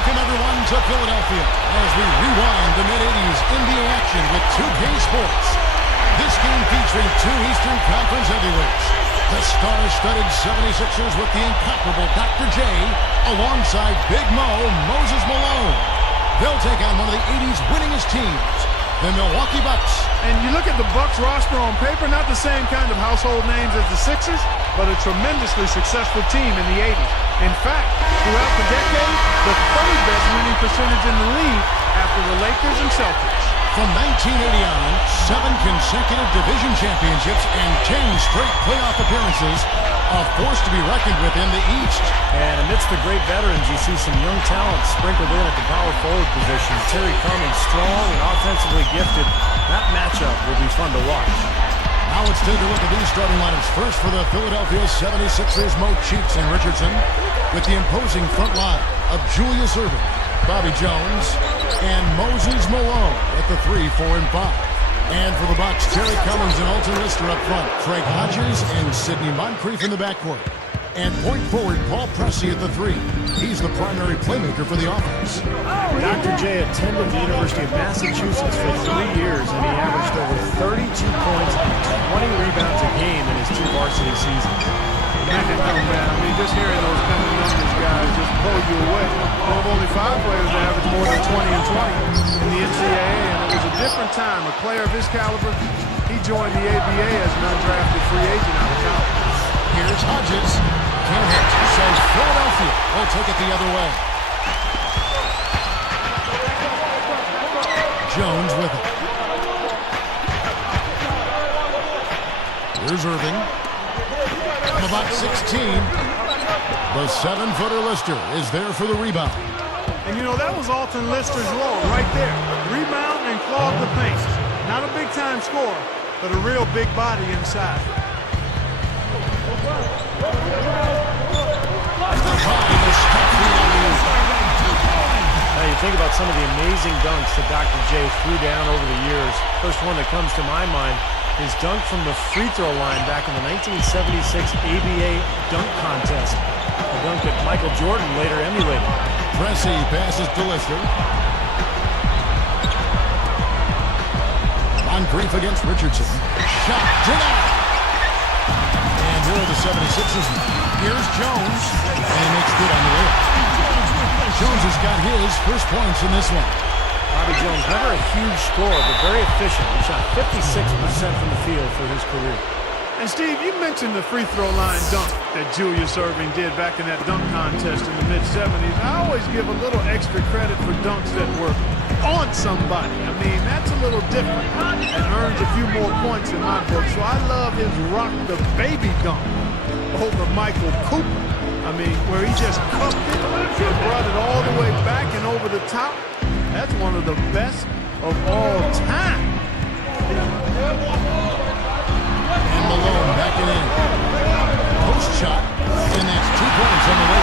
Welcome, everyone, to Philadelphia as we rewind the mid-'80s NBA action with 2K Sports. This game featuring two Eastern Conference heavyweights. The star-studded 76ers with the incomparable Dr. J alongside Big Moses Malone. They'll take on one of the 80s winningest teams, the Milwaukee Bucks. And you look at the Bucks roster on paper, not the same kind of household names as the Sixers, but a tremendously successful team in the 80s. In fact, throughout the decade, the third best winning percentage in the league after the Lakers and Celtics. From 1980 on, 7 consecutive division championships and 10 straight playoff appearances, a force to be reckoned with in the East. And amidst the great veterans, you see some young talent sprinkled in at the power forward position. Terry Cummings, strong and offensively gifted. That matchup will be fun to watch. Now let's take a look at these starting lineups. First for the Philadelphia 76ers, Mo Cheeks and Richardson, with the imposing front line of Julius Erving, Bobby Jones, and Moses Malone at the 3, 4, and 5. And for the Bucks, Terry Cummings and Alton Lister up front, Craig Hodges and Sidney Moncrief in the backcourt. And point forward, Paul Pressey at the 3. He's the primary playmaker for the offense. Dr. J attended the University of Massachusetts for 3 years, and he averaged over 32 points and 20 rebounds a game in his 2 varsity seasons. Man, I mean, just hearing those kind of numbers, guys, just blow you away. One of only 5 players that averaged more than 20 and 20 in the NCAA, and it was a different time. A player of his caliber, he joined the ABA as an undrafted free agent out of college. Here's Hodges. Can't hit. So Philadelphia will take it the other way. Jones with it. Here's Erving. From about 16, the 7-footer Lister is there for the rebound. And you know, that was Alton Lister's role right there. Rebound and clog the paint. Not a big-time scorer, but a real big body inside. Now you think about some of the amazing dunks that Dr. J threw down over the years. First one that comes to my mind is dunk from the free throw line back in the 1976 ABA dunk contest. A dunk that Michael Jordan later emulated. Pressey passes to Lister. Moncrief against Richardson. Shot denied. And here are the 76ers. Here's Jones. And he makes good on the way. Jones has got his first points in this one. Bobby Jones, never a huge scorer, but very efficient. He shot 56% from the field for his career. And Steve, you mentioned the free throw line dunk that Julius Erving did back in that dunk contest in the mid-'70s. I always give a little extra credit for dunks that were on somebody. I mean, that's a little different and earns a few more points in my book. So I love his rock the baby dunk over Michael Cooper. I mean, where he just cupped it and brought it all the way back and over the top. That's one of the best of all time. And Malone backing in. Post shot, and that's 2 points on the way.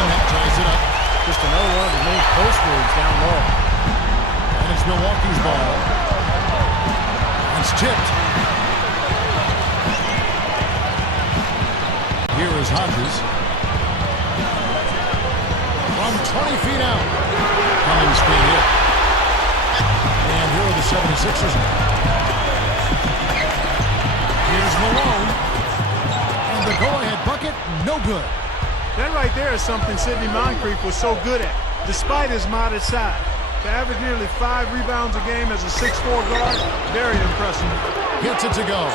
And that ties it up. Just another one of his main post moves down low. And it's Milwaukee's ball. It's tipped. Here is Hodges. From 20 feet out. Cummings being hit. And here are the 76ers. Here's Malone. And the go-ahead bucket, no good. That right there is something Sidney Moncrief was so good at, despite his modest size. To average nearly 5 rebounds a game as a 6'4" guard, very impressive. Gets it to go.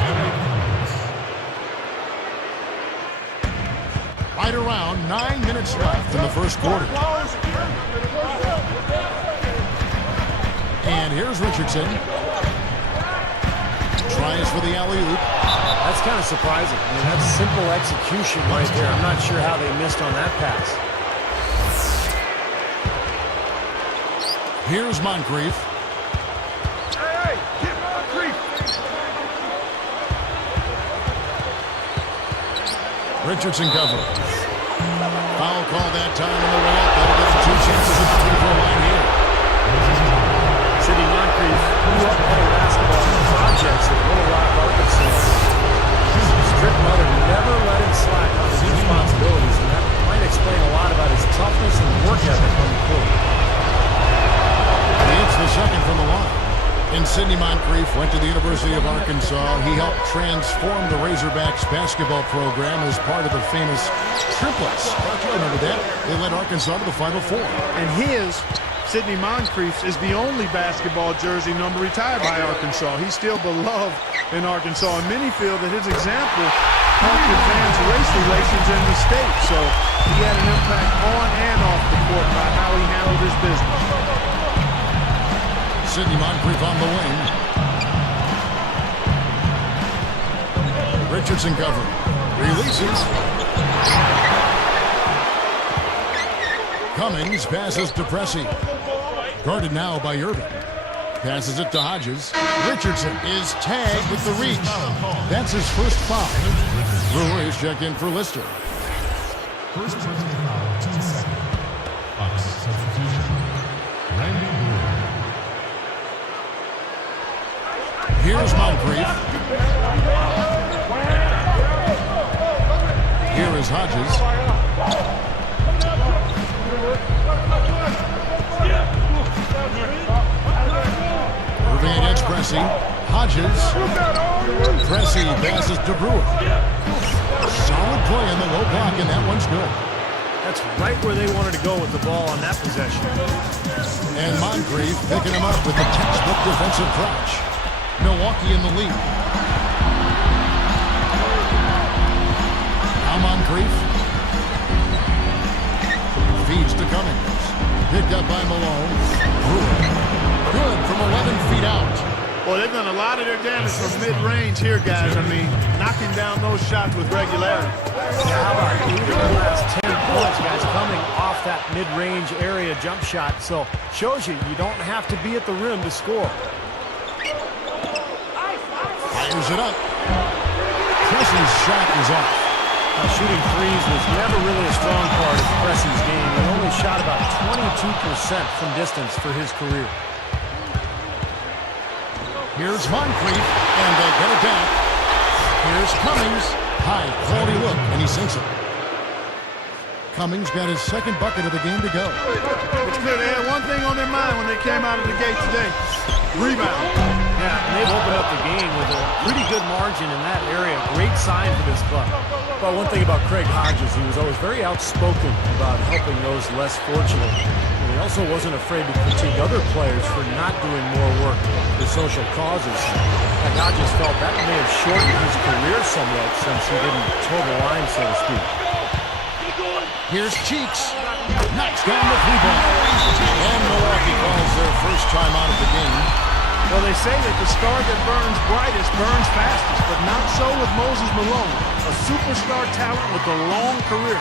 Right around 9 minutes left in the first quarter. And here's Richardson. Tries for the alley-oop. That's kind of surprising. I mean, that's simple execution right there. I'm not sure how they missed on that pass. Here's Moncrief. Hey, get Moncrief! Richardson cover. Foul call that time on the way up. That'll give him 2 chances at the free throw line here. Sidney Moncrief grew up playing basketball in the projects at Little Rock, Arkansas. His strict mother never let him slack on his responsibilities, and that might explain a lot about his toughness and work ethic on And Sidney Moncrief went to the University of Arkansas. He helped transform the Razorbacks basketball program as part of the famous triplets. You remember that? They led Arkansas to the Final Four. And Sidney Moncrief's, is the only basketball jersey number retired by Arkansas. He's still beloved in Arkansas, and many feel that his example helped advance race relations in the state. So he had an impact on and off the court by how he handled his business. Sidney Moncrief on the wing. Richardson cover. Releases. Cummings passes to Pressey. Guarded now by Irving. Passes it to Hodges. Richardson is tagged with the reach. That's his first foul. Brewer is checked in for Lister. First personal foul, 2 seconds. Bucks substitution. Randy Brewer. Here's Moncrief. Here is Hodges. Irving against Pressey. Hodges. Pressey passes to Brewer. Solid play in the low block, and that one's good. That's right where they wanted to go with the ball on that possession. And Moncrief picking him up with the textbook defensive crouch. Milwaukee in the lead. Now Moncrief. Feeds to Cummings. Picked up by Malone. Brewer. Good from 11 feet out. Well, they've done a lot of their damage from mid-range here, guys. I mean, knocking down those shots with regularity. How about 8 of the last 10 points, guys, coming off that mid-range area jump shot. So, shows you don't have to be at the rim to score. Fires it up. Pressey's shot is off. Now, shooting threes was never really a strong part of Pressey's game. He only shot about 22% from distance for his career. Here's Moncrief, and they get it back. Here's Cummings. High quality look, and he sinks it. Cummings got his second bucket of the game to go. It's clear they had one thing on their mind when they came out of the gate today. Rebound. Yeah, and they've opened up the game with a pretty good margin in that area. Great sign for this club. But one thing about Craig Hodges, he was always very outspoken about helping those less fortunate. And he also wasn't afraid to critique other players for not doing more work for social causes. And Hodges felt that may have shortened his career somewhat since he didn't toe the line, so to speak. Here's Cheeks. Knocks down the three ball. And Milwaukee calls their first time out of the game. Well, they say that the star that burns brightest burns fastest, but not so with Moses Malone, a superstar talent with a long career.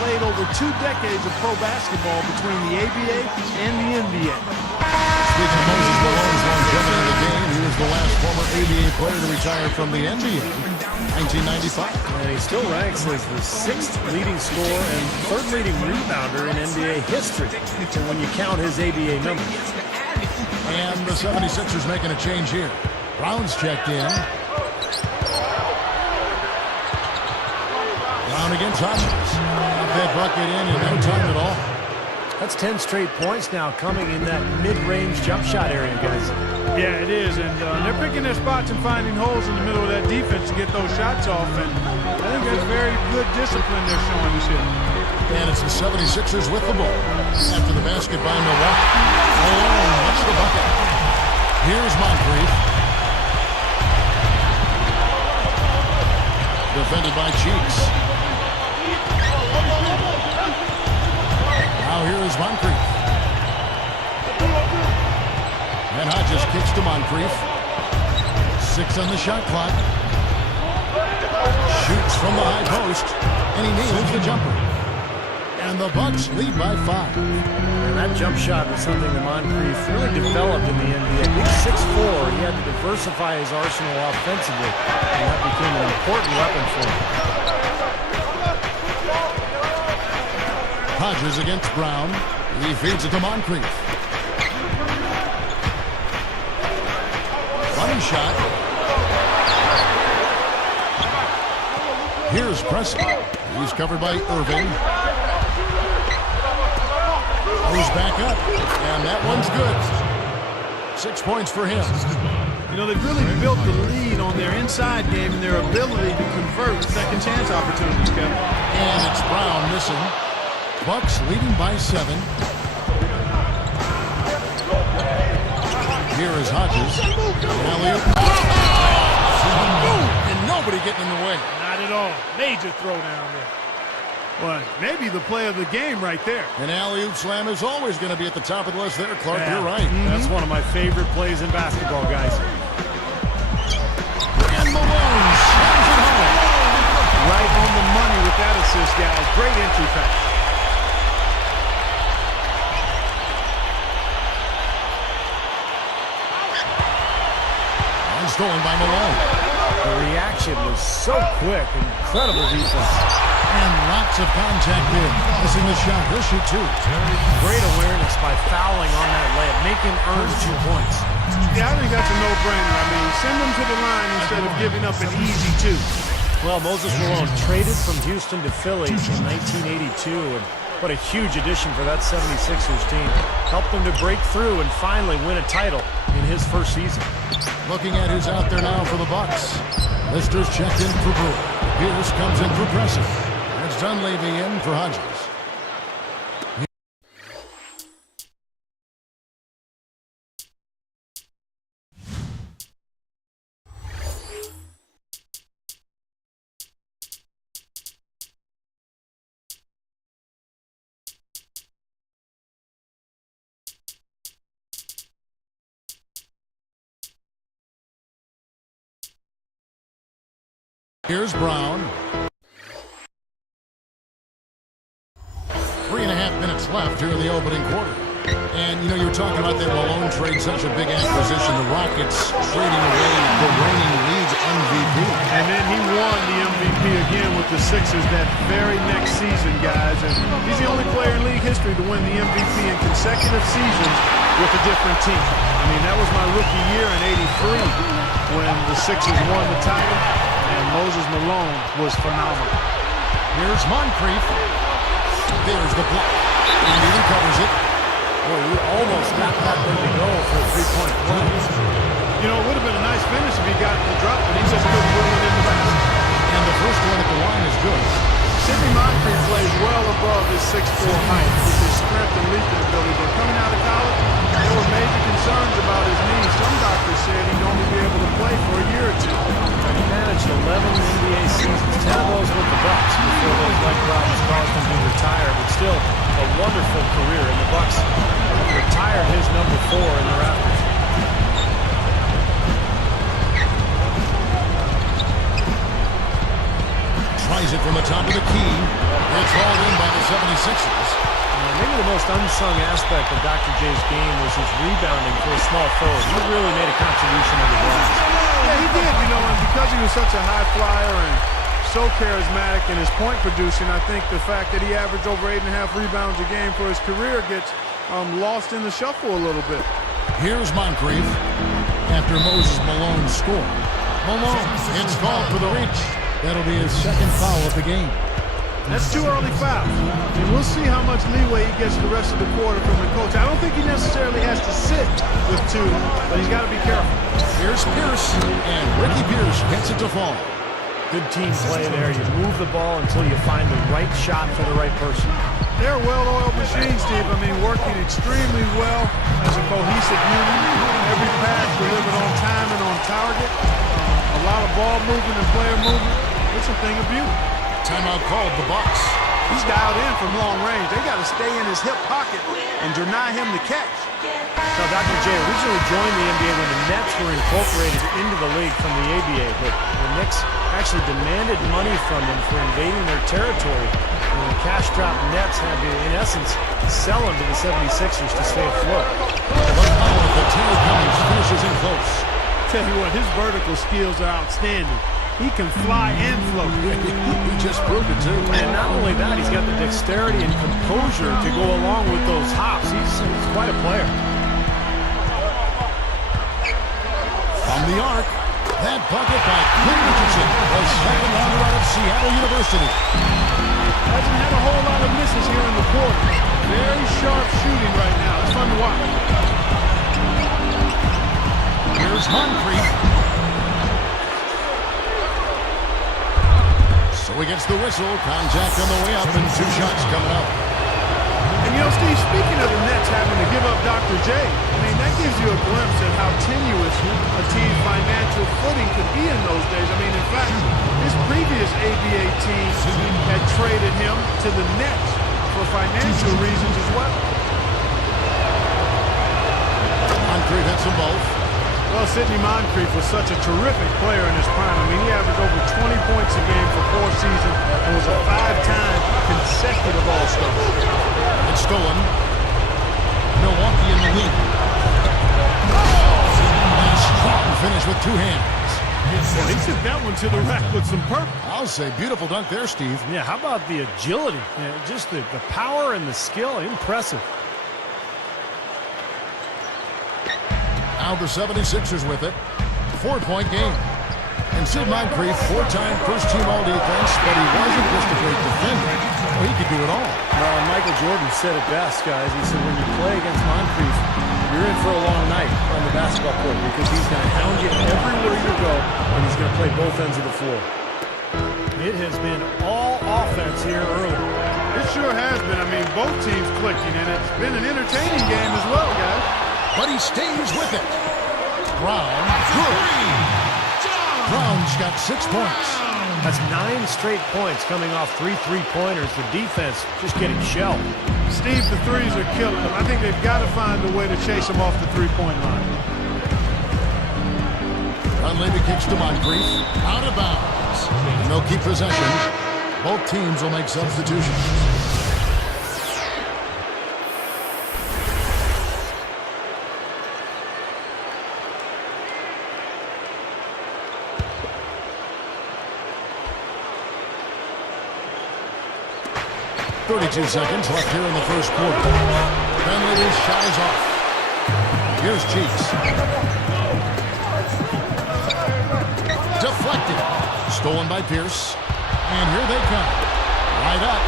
Played over 2 decades of pro basketball between the ABA and the NBA. Speaking of Moses Malone's longevity in the game, he was the last former ABA player to retire from the NBA in 1995. And he still ranks as the 6th leading scorer and 3rd leading rebounder in NBA history when you count his ABA numbers. And the 76ers making a change here. Brown's checked in. Brown against Hodges. Got that bucket in no time at all. That's 10 straight points now coming in that mid-range jump shot area, guys. Yeah, it is, and they're picking their spots and finding holes in the middle of that defense to get those shots off, and I think that's very good discipline they're showing us here. And it's the 76ers with the ball. After the basket by Milwaukee. Malone gets the bucket. Here's Moncrief. Defended by Cheeks. Now here is Moncrief. And Hodges kicks to Moncrief. 6 on the shot clock. Shoots from the high post. And he nails the jumper. And the Bucks lead by 5. And that jump shot was something that Moncrief really developed in the NBA. Big 6'4", he had to diversify his arsenal offensively, and that became an important weapon for him. Hodges against Brown. He feeds it to Moncrief. Funny shot. Here's Pressey. He's covered by Irving. Goes back up, and that one's good. 6 points for him. You know, they've really built the lead on their inside game and their ability to convert second chance opportunities, Kevin. And it's Brown missing. Bucks leading by 7. Here is Hodges. Alley-oop. And nobody getting in the way. Not at all. Major throwdown there. Well, maybe the play of the game right there. An alley-oop slam is always going to be at the top of the list there, Clark. Yeah. You're right. That's one of my favorite plays in basketball, guys. And Malone slams it home. Right on the money with that assist, guys. Great entry pass. And stolen by Malone. The reaction was so quick. Incredible defense. And lots of contact there. Missing the shot. He'll shoot 2. Great awareness by fouling on that layup. Make him earn 2 points. Yeah, I think that's a no-brainer. I mean, send them to the line instead of giving up an easy 2. Well, Moses Malone traded from Houston to Philly in 1982, and what a huge addition for that 76ers team. Helped them to break through and finally win a title in his first season. Looking at who's out there now for the Bucks. Lister's checked in for Brewer. Pierce comes in for Presser. That's Dunleavy in for Hodges. Here's Brown. 3.5 minutes left here in the opening quarter. And, you know, you were talking about that Malone trade, such a big acquisition. The Rockets trading away the reigning league MVP. And then he won the MVP again with the Sixers that very next season, guys. And he's the only player in league history to win the MVP in consecutive seasons with a different team. I mean, that was my rookie year in '83 when the Sixers won the title. And Moses Malone was phenomenal. Here's Moncrief. There's the block. And he recovers it. Boy, he almost got that thing to go for a 3-point play. You know, it would have been a nice finish if he got the drop, but he just couldn't win it in the basket. And the first one at the line is good. Sidney Moncrief plays well above his 6'4" height with his strength and leaping ability. But coming out of college, there were major concerns about his knees. Some doctors said he'd only be able to play for a year or 2. He managed 11 NBA seasons, 10 of those with the Bucks before those leg problems caused him to retire. But still, a wonderful career. And the Bucks retired his number 4 in the rafters. Tries it from the top of the key. It's hauled in by the 76ers. Maybe the most unsung aspect of Dr. J's game was his rebounding for a small forward. He really made a contribution on the glass. Yeah, he did, you know, and because he was such a high flyer and so charismatic in his point producing, I think the fact that he averaged over 8.5 rebounds a game for his career gets lost in the shuffle a little bit. Here's Moncrief after Moses Malone scored. Malone gets called for the reach. That'll be his second foul of the game. That's 2 early fouls. And we'll see how much leeway he gets the rest of the quarter from the coach. I don't think he necessarily has to sit with 2, but he's got to be careful. Here's Pierce, and Ricky Pierce gets it to fall. Good team play there. You move the ball until you find the right shot for the right person. They're a well-oiled machine, Steve. I mean, working extremely well as a cohesive unit. Every pass delivered on time and on target. A lot of ball movement and player movement. It's a thing of beauty. Timeout called the Bucks. He's dialed in from long range. They got to stay in his hip pocket and deny him the catch. So Dr. J originally joined the NBA when the Nets were incorporated into the league from the ABA, but the Knicks actually demanded money from them for invading their territory. And the cash-strapped Nets had to, in essence, sell him to the 76ers to stay afloat. The Terry Cummings finishes in close. Tell you what, his vertical skills are outstanding. He can fly and float. He just proved it, too. And not only that, he's got the dexterity and composure to go along with those hops. He's quite a player. From the arc, that bucket by Clint Richardson, the second rounder out of Seattle University. Hasn't had a whole lot of misses here in the quarter. Very sharp shooting right now. It's fun to watch. Here's Moncrief. So he gets the whistle. Contact on the way up and 2 shots coming up. And, you know, Steve, speaking of the Nets having to give up Dr. J, I mean, that gives you a glimpse at how tenuous a team's financial footing could be in those days. I mean, in fact, his previous ABA team had traded him to the Nets for financial reasons as well. Moncrief hits them both. Well, Sidney Moncrief was such a terrific player in his prime. I mean, he averaged over 20 points a game for 4 seasons and was a 5-time consecutive All-Star. It's stolen. Milwaukee in the lead. And a strong finish with 2 hands. Well, he took that one to the rack with some purpose. I'll say beautiful dunk there, Steve. Yeah, how about the agility? Yeah, just the power and the skill. Impressive. Now the 76ers with it. 4-point game. And Sid Moncrief, 4-time first-team All-Defense, but he wasn't just a great defender. Well, he could do it all. Michael Jordan said it best, guys. He said when you play against Moncrief, you're in for a long night on the basketball court because he's going to hound you everywhere you go, and he's going to play both ends of the floor. It has been all offense here early. It sure has been. I mean, both teams clicking, and it's been an entertaining game as well, guys. But he stays with it. Brown, good. Brown's got 6 points. That's 9 straight points coming off 3 3-pointers. The defense just getting shelled. Steve, the threes are killing them. I think they've got to find a way to chase them off the 3-point line. Dunleavy kicks to Moncrief. Out of bounds. And they'll keep possession. Both teams will make substitutions. .32 seconds left here in the first quarter. Dunleavy's shot is off. Here's Cheeks. Deflected. Stolen by Pierce. And here they come. Right up.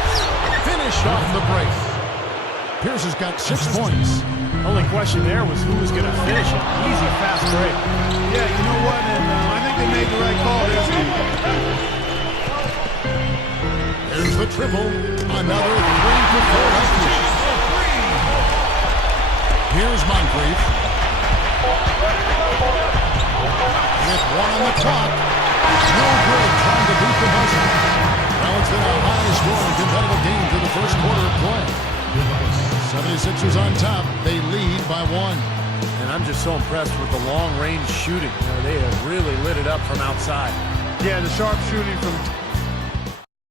Finished off the break. Pierce has got 6 points. Only question there was who was going to finish it. Easy, fast break. Yeah, you know what? And I think they made the right call there, Steve. Here's the triple. Another 3 for Philadelphia. Here's Moncrief. With 1 on the clock. No good trying to beat the buzzer. Now it's been a high-scoring competitive game through the first quarter of play. 76ers on top. They lead by 1. And I'm just so impressed with the long-range shooting. You know, they have really lit it up from outside. Yeah, the sharp shooting from